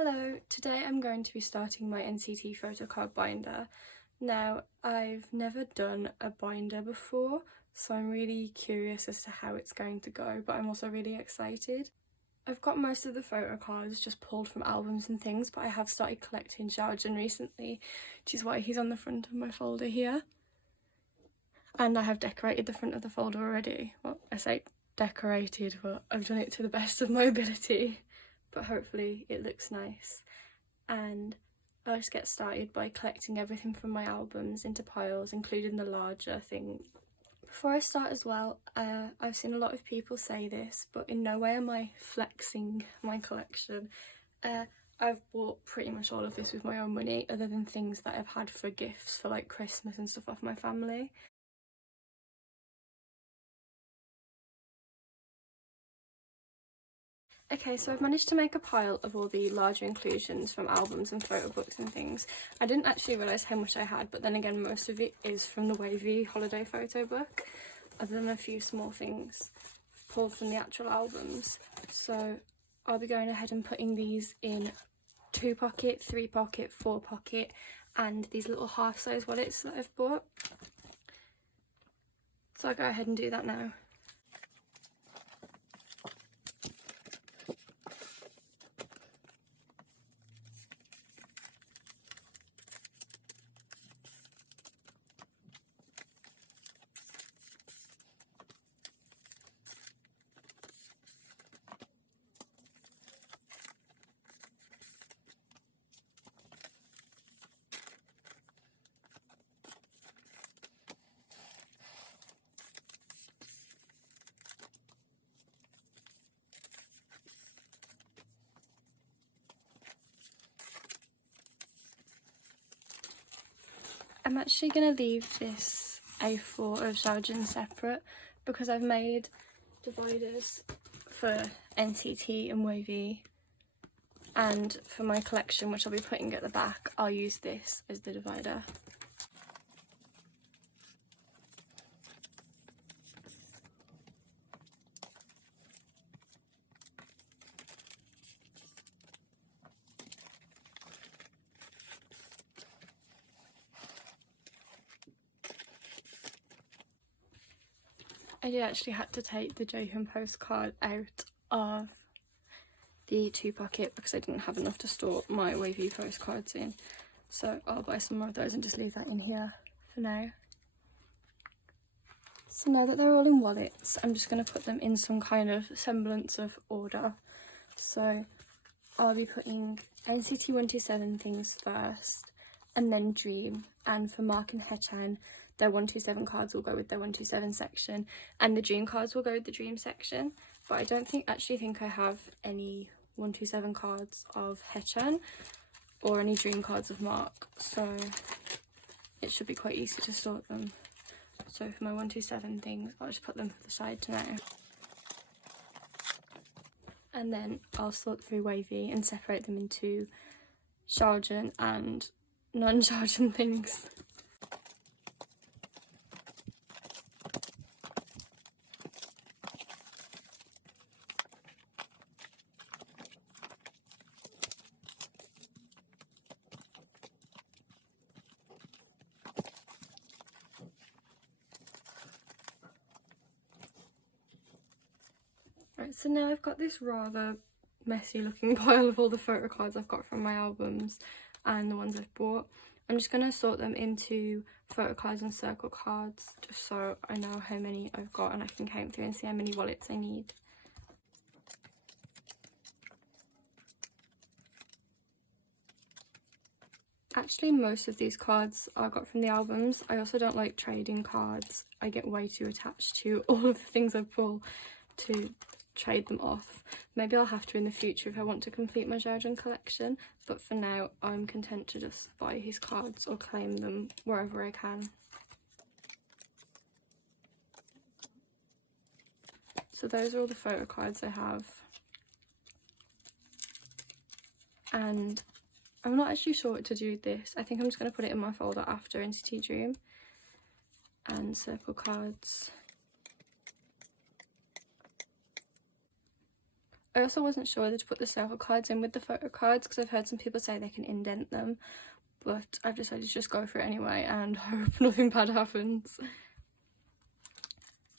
Hello, today I'm going to be starting my NCT photo card binder. Now, I've never done a binder before, so I'm really curious as to how it's going to go, but I'm also really excited. I've got most of the photo cards just pulled from albums and things, but I have started collecting xiaojun recently, which is why he's on the front of my folder here. And I have decorated the front of the folder already. Well, I say decorated, but I've done it to the best of my ability. But hopefully it looks nice. And I'll just get started by collecting everything from my albums into piles, including the larger thing. Before I start as well, I've seen a lot of people say this, but in no way am I flexing my collection. I've bought pretty much all of this with my own money, other than things that I've had for gifts for like Christmas and stuff off my family. Okay, so I've managed to make a pile of all the larger inclusions from albums and photo books and things. I didn't actually realise how much I had, but then again most of it is from the wayv holiday photo book, other than a few small things pulled from the actual albums. So I'll be going ahead and putting these in 2 pocket, 3 pocket, 4 pocket, and these little half-size wallets that I've bought. So I'll go ahead and do that now. I'm actually going to leave this A4 of xiaojun separate because I've made dividers for NCT and wayv, and for my collection, which I'll be putting at the back, I'll use this as the divider. I did actually had to take the xiaojun postcard out of the 2 pocket because I didn't have enough to store my wayv postcards in, so I'll buy some more of those and just leave that in here for now. So now that they're all in wallets, I'm just going to put them in some kind of semblance of order. So I'll be putting NCT 127 things first, and then Dream, and for Mark and Hechan, their 127 cards will go with their 127 section, and the Dream cards will go with the Dream section. But I don't actually think I have any 127 cards of Hechan or any Dream cards of Mark, so it should be quite easy to sort them. So for my 127 things, I'll just put them to the side now. And then I'll sort through wayv and separate them into xiaojun and non-xiaojun things. Right, so now I've got this rather messy looking pile of all the photo cards I've got from my albums and the ones I've bought. I'm just going to sort them into photo cards and circle cards, just so I know how many I've got and I can count through and see how many wallets I need. Actually, most of these cards I got from the albums. I also don't like trading cards. I get way too attached to all of the things I pull to trade them off. Maybe I'll have to in the future if I want to complete my xiaojun collection, but for now I'm content to just buy his cards or claim them wherever I can. So those are all the photo cards I have, and I'm not actually sure what to do with this. I think I'm just going to put it in my folder after NCT Dream. And circle cards. I also wasn't sure whether to put the circle cards in with the photo cards because I've heard some people say they can indent them, but I've decided to just go for it anyway and hope nothing bad happens.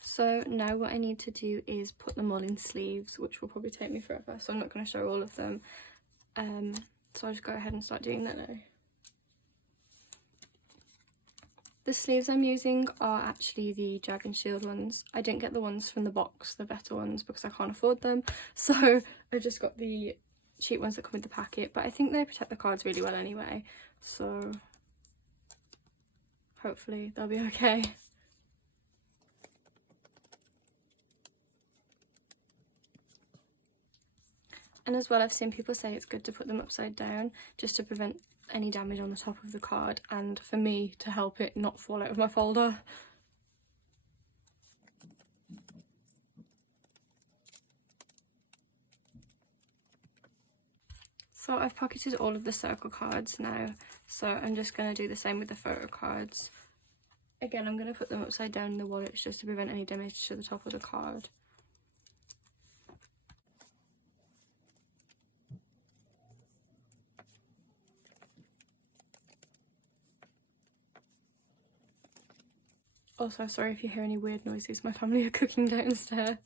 So now what I need to do is put them all in sleeves, which will probably take me forever, so I'm not going to show all of them. So I'll just go ahead and start doing that now. The sleeves I'm using are actually the Dragon Shield ones. I didn't get the ones from the box, the better ones, because I can't afford them. So I just got the cheap ones that come with the packet, but I think they protect the cards really well anyway. So hopefully they'll be okay. And as well, I've seen people say it's good to put them upside down just to prevent any damage on the top of the card, and for me to help it not fall out of my folder. So I've pocketed all of the circle cards now, so I'm just going to do the same with the photo cards. Again, I'm going to put them upside down in the wallets just to prevent any damage to the top of the card. Also, sorry if you hear any weird noises, my family are cooking downstairs.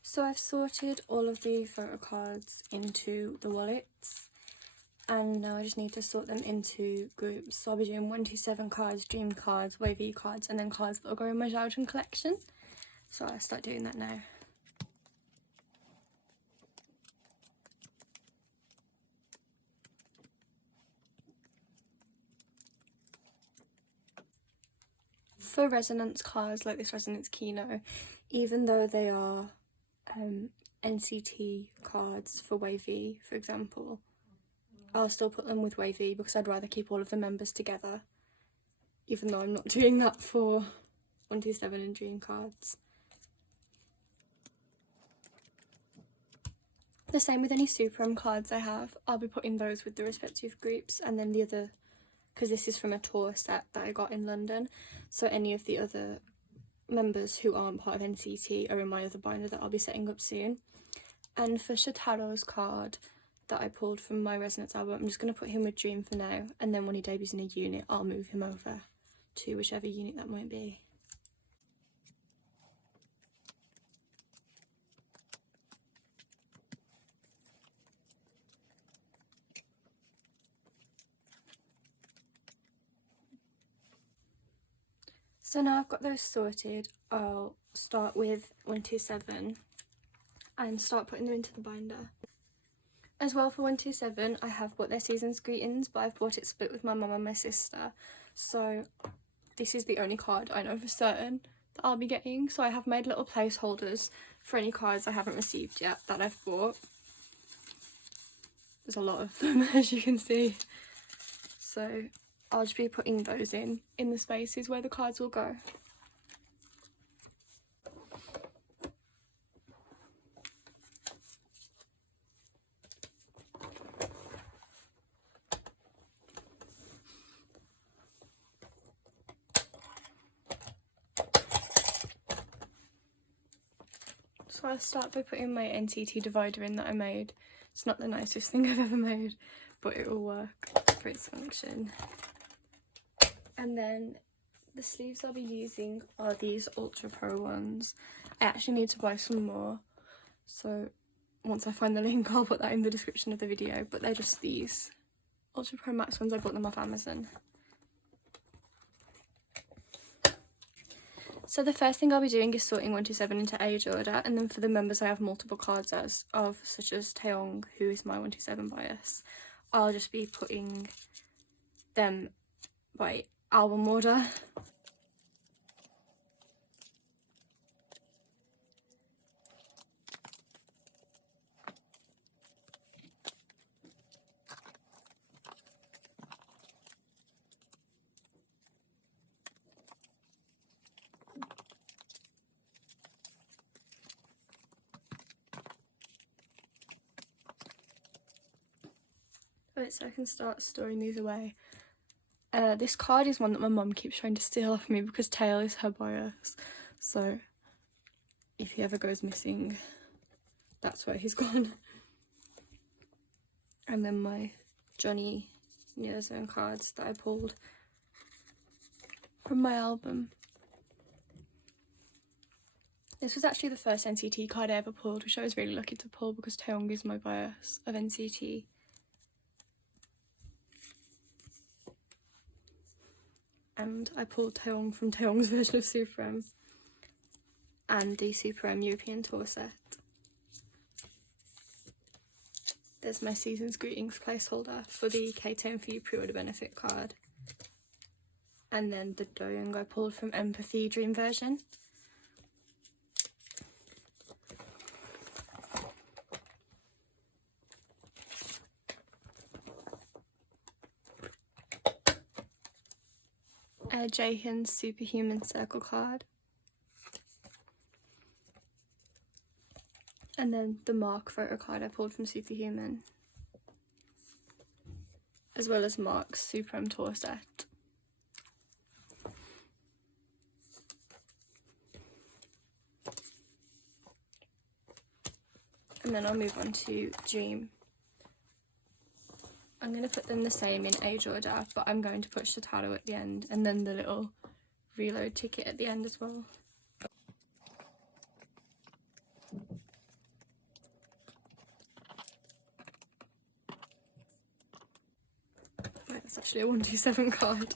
So I've sorted all of the photo cards into the wallets, and now I just need to sort them into groups. So I'll be doing 1 to 7 cards, dream cards, wayv cards, and then cards that will go in my xiaojun collection. So I'll start doing that now. For resonance cards like this Resonance Kino, even though they are NCT cards for wayv, for example, I'll still put them with wayv because I'd rather keep all of the members together, even though I'm not doing that for 1 to 7 and dream cards. The same with any Super M cards I have, I'll be putting those with the respective groups, and then the other, because this is from a tour set that I got in London, so any of the other members who aren't part of NCT are in my other binder that I'll be setting up soon. And for Shataro's card that I pulled from my Resonance album, I'm just going to put him with Dream for now, and then when he debuts in a unit I'll move him over to whichever unit that might be. So now I've got those sorted, I'll start with 1 to 7 and start putting them into the binder. As well, for 1 to 7 I have bought their season's greetings, but I've bought it split with my mum and my sister, so this is the only card I know for certain that I'll be getting. So I have made little placeholders for any cards I haven't received yet that I've bought. There's a lot of them as you can see, so I'll just be putting those in the spaces where the cards will go. So I'll start by putting my NCT divider in that I made. It's not the nicest thing I've ever made, but it will work for its function. And then the sleeves I'll be using are these Ultra Pro ones. I actually need to buy some more, so once I find the link I'll put that in the description of the video, but they're just these Ultra Pro Max ones. I bought them off Amazon. So the first thing I'll be doing is sorting 1 to 7 into age order, and then for the members I have multiple cards of, such as Taeyong, who is my 1 to 7 bias, I'll just be putting them by album order. Right, so I can start storing these away. This card is one that my mum keeps trying to steal off me because Tail is her bias. So if he ever goes missing, that's where he's gone. And then my Johnny Neozone cards that I pulled from my album. This was actually the first NCT card I ever pulled, which I was really lucky to pull because Taeyong is my bias of NCT. And I pulled Taeyong from Taeyong's version of Super M and the Super M European tour set. There's my Season's Greetings placeholder for the K10 for You pre-order benefit card. And then the Doyoung I pulled from Empathy Dream version. Jaehyun's Superhuman Circle card. And then the Mark photo card I pulled from Superhuman. As well as Mark's Super M tour set. And then I'll move on to Dream. I'm going to put them the same in age order, but I'm going to put Shotaro at the end and then the little reload ticket at the end as well. Right, that's actually a 127 card.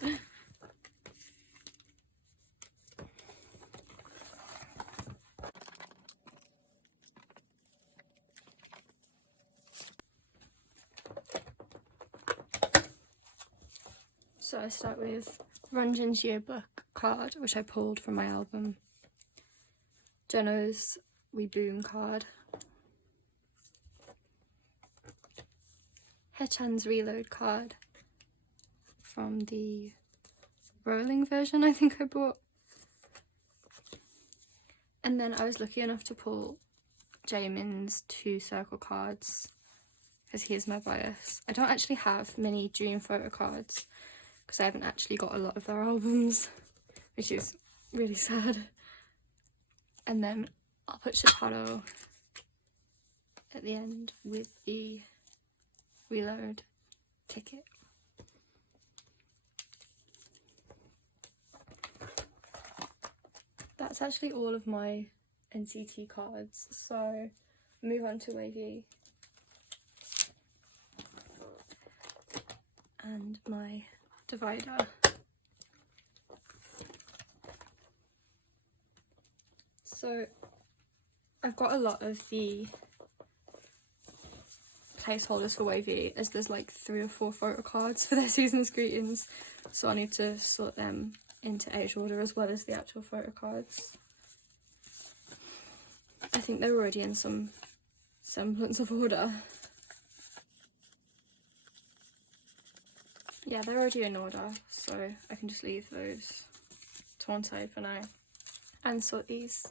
So I start with Ranjan's yearbook card, which I pulled from my album. Jeno's We Boom card. Haechan's reload card from the rolling version I think I bought. And then I was lucky enough to pull Jaemin's 2 circle cards because he is my bias. I don't actually have many Dream photo cards because I haven't actually got a lot of their albums, which is really sad. And then I'll put Shotaro at the end with the reload ticket. That's actually all of my NCT cards, so move on to wayv. And my divider. So I've got a lot of the placeholders for wayv, as there's like 3 or 4 photo cards for their Season's Greetings, so I need to sort them into age order as well as the actual photo cards. I think they're already in some semblance of order. Yeah, they're already in order, so I can just leave those to one side for now and sort these.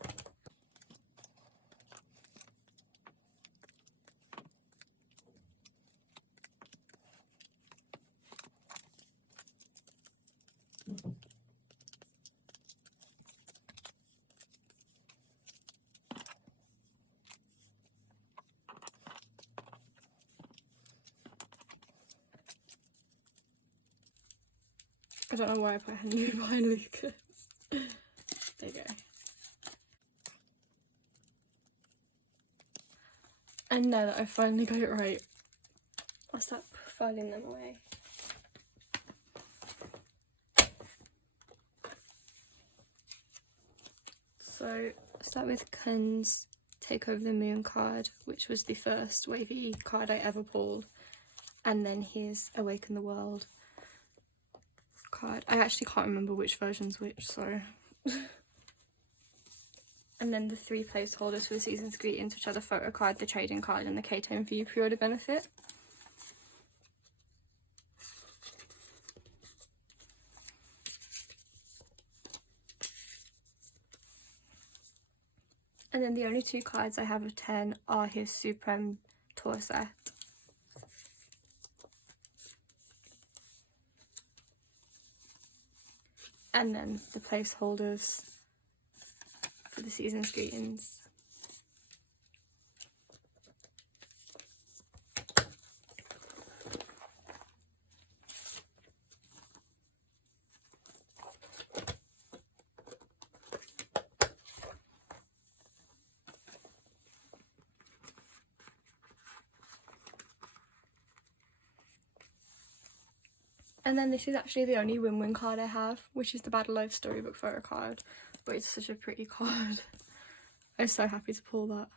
I don't know why I put Henry behind Lucas. There you go. And now that I've finally got it right, I'll start filing them away. So I'll start with Kun's Take Over the Moon card, which was the first wavy card I ever pulled, and then his Awaken the World card. I actually can't remember which version's which, so and then the 3 placeholders for the Season's Greetings, which are the photo card, the trading card, and the K10 for you pre-order benefit. And then the only 2 cards I have of 10 are his Supreme tour set. And then the placeholders for the Season's Greetings. And then this is actually the only win-win card I have, which is the Battle Life Storybook photo card. But it's such a pretty card. I'm so happy to pull that.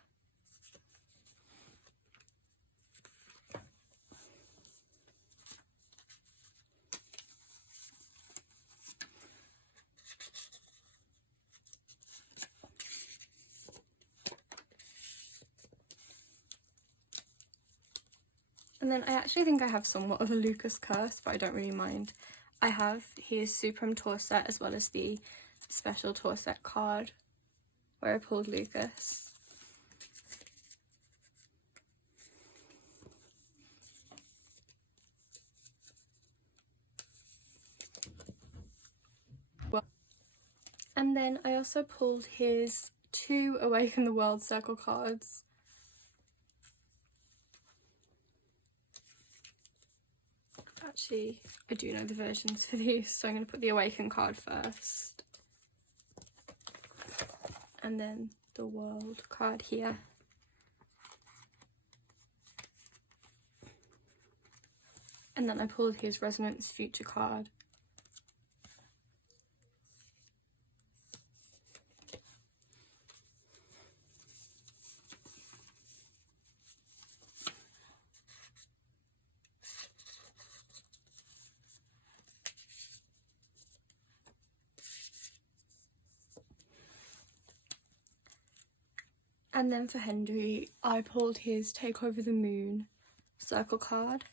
And then I actually think I have somewhat of a Lucas curse, but I don't really mind. I have his Supreme tour set as well as the special tour set card where I pulled Lucas. And then I also pulled his 2 Awaken the World circle cards. Actually, I do know the versions for these, so I'm going to put the Awaken card first. And then the World card here. And then I pulled his Resonance Future card. And then for Henry, I pulled his Take Over the Moon circle card.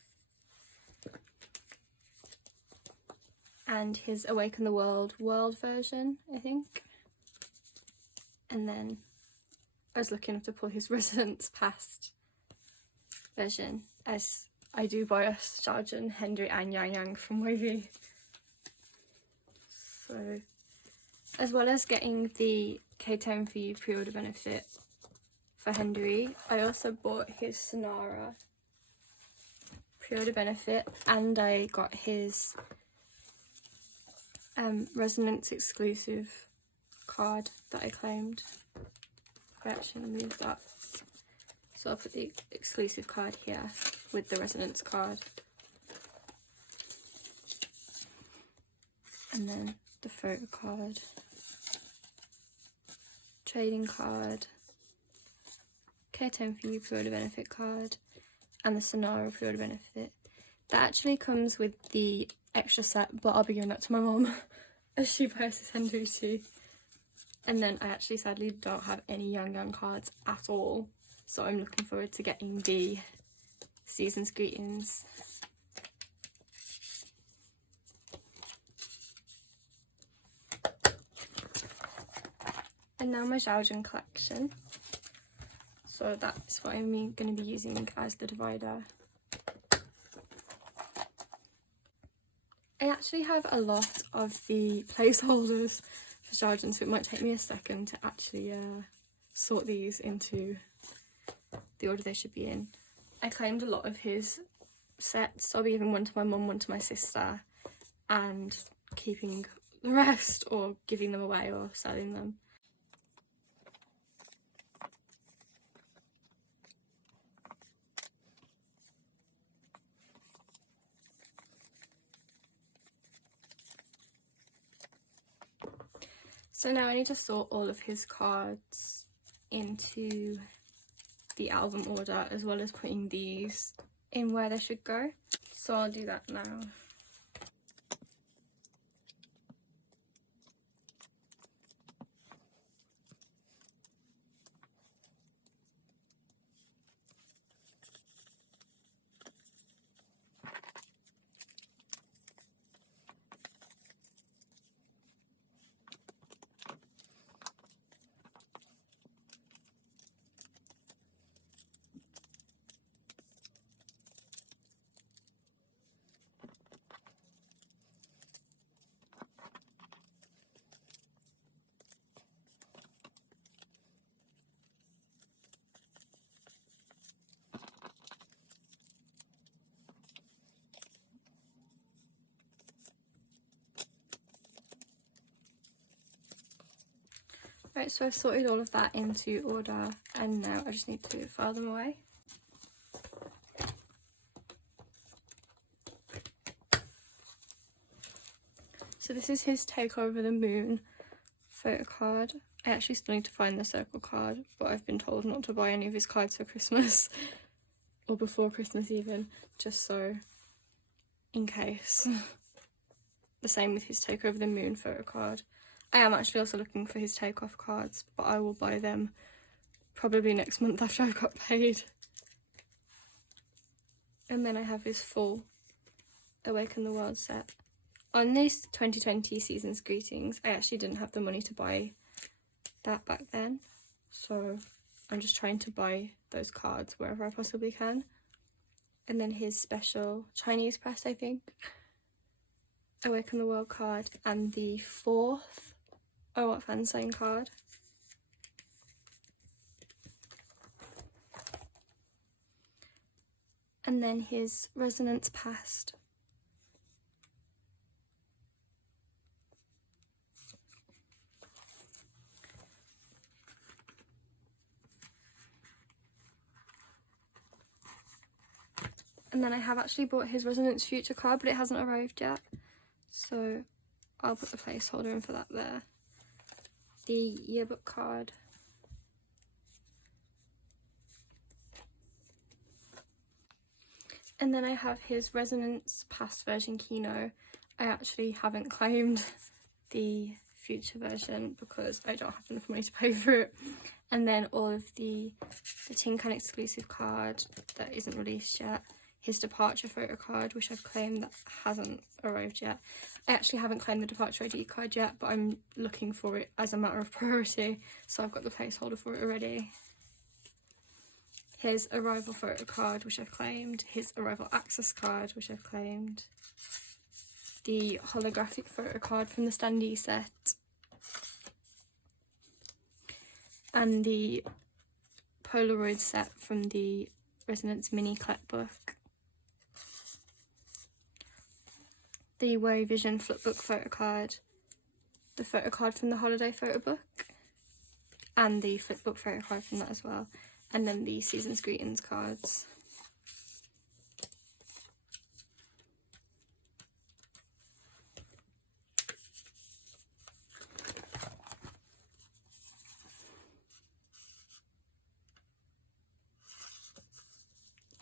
And his Awaken the World version, I think. And then I was lucky enough to pull his Residence Past version, as I do buy a xiaojun, Henry and Yang from wayv. So, as well as getting the K10 for you pre-order benefit for Henry, I also bought his Sonara pre-order benefit, and I got his Resonance exclusive card that I claimed. I actually moved that, so I'll put the exclusive card here with the Resonance card, and then the photo card, trading card, K10 for you pre-order benefit card, and the Sonara pre-order benefit. That actually comes with the extra set, but I'll be giving that to my mom as she buys this Henry too. And then I actually sadly don't have any Yang cards at all, so I'm looking forward to getting the Season's Greetings. And now my xiaojun collection. So that's what I'm going to be using as the divider. I actually have a lot of the placeholders for xiaojun, so it might take me a second to actually sort these into the order they should be in. I claimed a lot of his sets, so I'll be giving one to my mum, one to my sister, and keeping the rest or giving them away or selling them. So now I need to sort all of his cards into the album order, as well as putting these in where they should go. So I'll do that now. Right, so I've sorted all of that into order, and now I just need to file them away. So this is his Take Over the Moon photo card. I actually still need to find the circle card, but I've been told not to buy any of his cards for Christmas, or before Christmas even, just so in case. The same with his Take Over the Moon photo card. I am actually also looking for his takeoff cards, but I will buy them probably next month after I've got paid. And then I have his full Awaken the World set. On this 2020 Season's Greetings, I actually didn't have the money to buy that back then, so I'm just trying to buy those cards wherever I possibly can. And then his special Chinese press, I think, Awaken the World card, and the 4th Oh What Fan Sign card. And then his Resonance Past. And then I have actually bought his Resonance Future card, but it hasn't arrived yet, so I'll put the placeholder in for that there. The yearbook card. And then I have his Resonance Past version Kino. I actually haven't claimed the future version because I don't have enough money to pay for it. And then all of the Tin Can exclusive card that isn't released yet. His Departure photo card, which I've claimed, that hasn't arrived yet. I actually haven't claimed the Departure ID card yet, but I'm looking for it as a matter of priority, so I've got the placeholder for it already. His Arrival photo card, which I've claimed. His Arrival Access card, which I've claimed. The holographic photo card from the standee set. And the Polaroid set from the Resonance Mini Collect book. The Worry Vision flipbook photo card, the photo card from the holiday photo book, and the flipbook photo card from that as well, and then the Season's Greetings cards.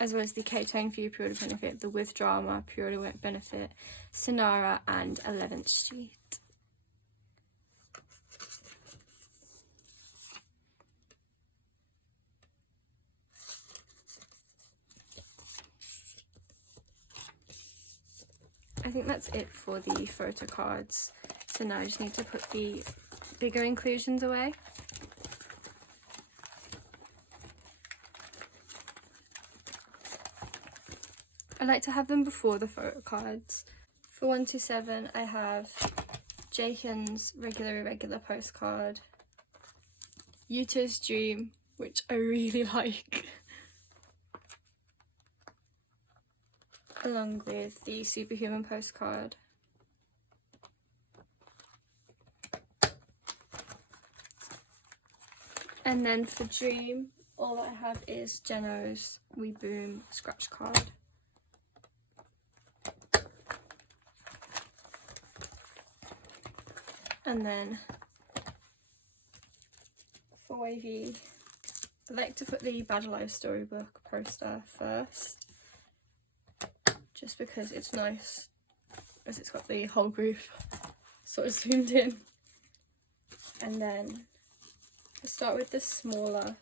As well as the K-Tone View Purely Benefit, the With Drama Purely Benefit, Sonara, and 11th Street. I think that's it for the photo cards. So now I just need to put the bigger inclusions away. I like to have them before the photo cards. For 1 to 7, I have Jaken's Regular Irregular postcard, Yuta's Dream, which I really like, along with the Superhuman postcard. And then for Dream, all that I have is Geno's We Boom scratch card. And then wavy. I like to put the Bad Life storybook poster first, just because it's nice, as it's got the whole group sort of zoomed in. And then I start with the smaller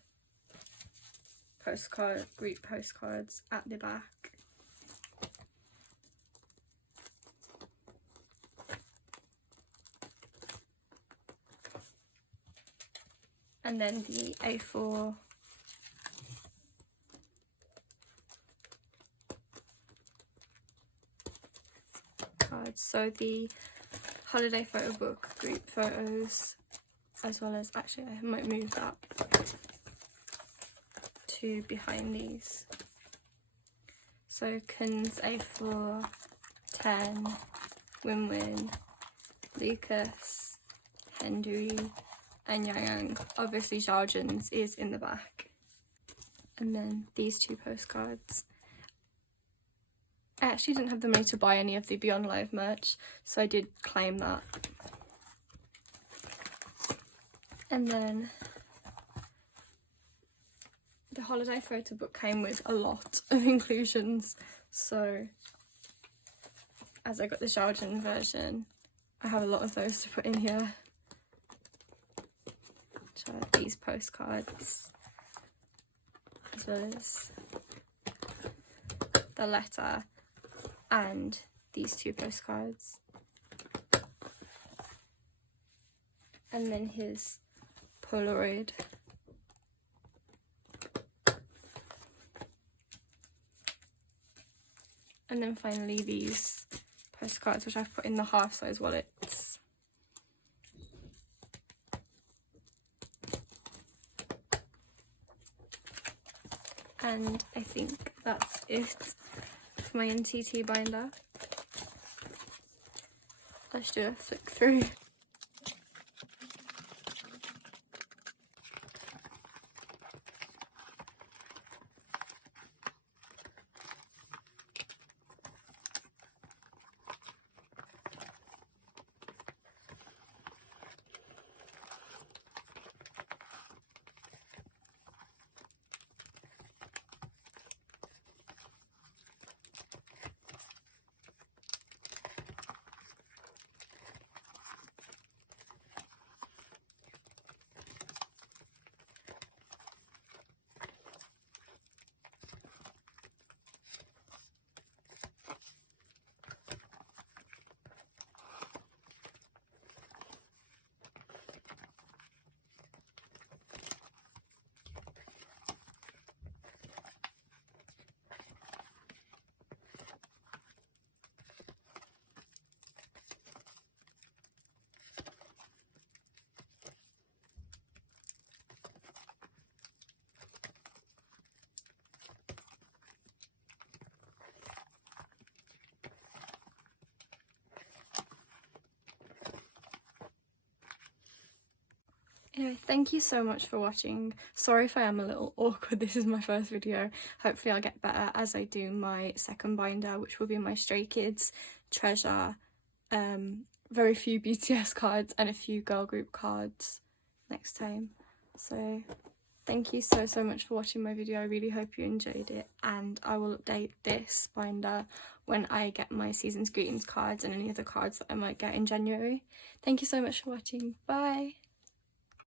group postcards at the back. And then the A4 cards, so the holiday photo book group photos, as well as, actually I might move that to behind these. So Kun's A4, 10, Win-Win, Lucas, Henry, and Yang. Obviously xiaojun's is in the back. And then these two postcards. I actually didn't have the money to buy any of the Beyond Live merch, so I did claim that. And then the holiday photo book came with a lot of inclusions, so as I got the xiaojun version, I have a lot of those to put in here. So I have these postcards, as well as the letter and these two postcards. And then his Polaroid. And then finally these postcards, which I've put in the half-size wallets. And I think that's it for my NCT binder. Let's do a flick through. Anyway, thank you so much for watching. Sorry if I am a little awkward, this is my first video. Hopefully I'll get better as I do my second binder, which will be my Stray Kids, Treasure, very few BTS cards and a few girl group cards next time. So thank you so much for watching my video. I really hope you enjoyed it, and I will update this binder when I get my season's greetings cards and any other cards that I might get in January. Thank you so much for watching. Bye!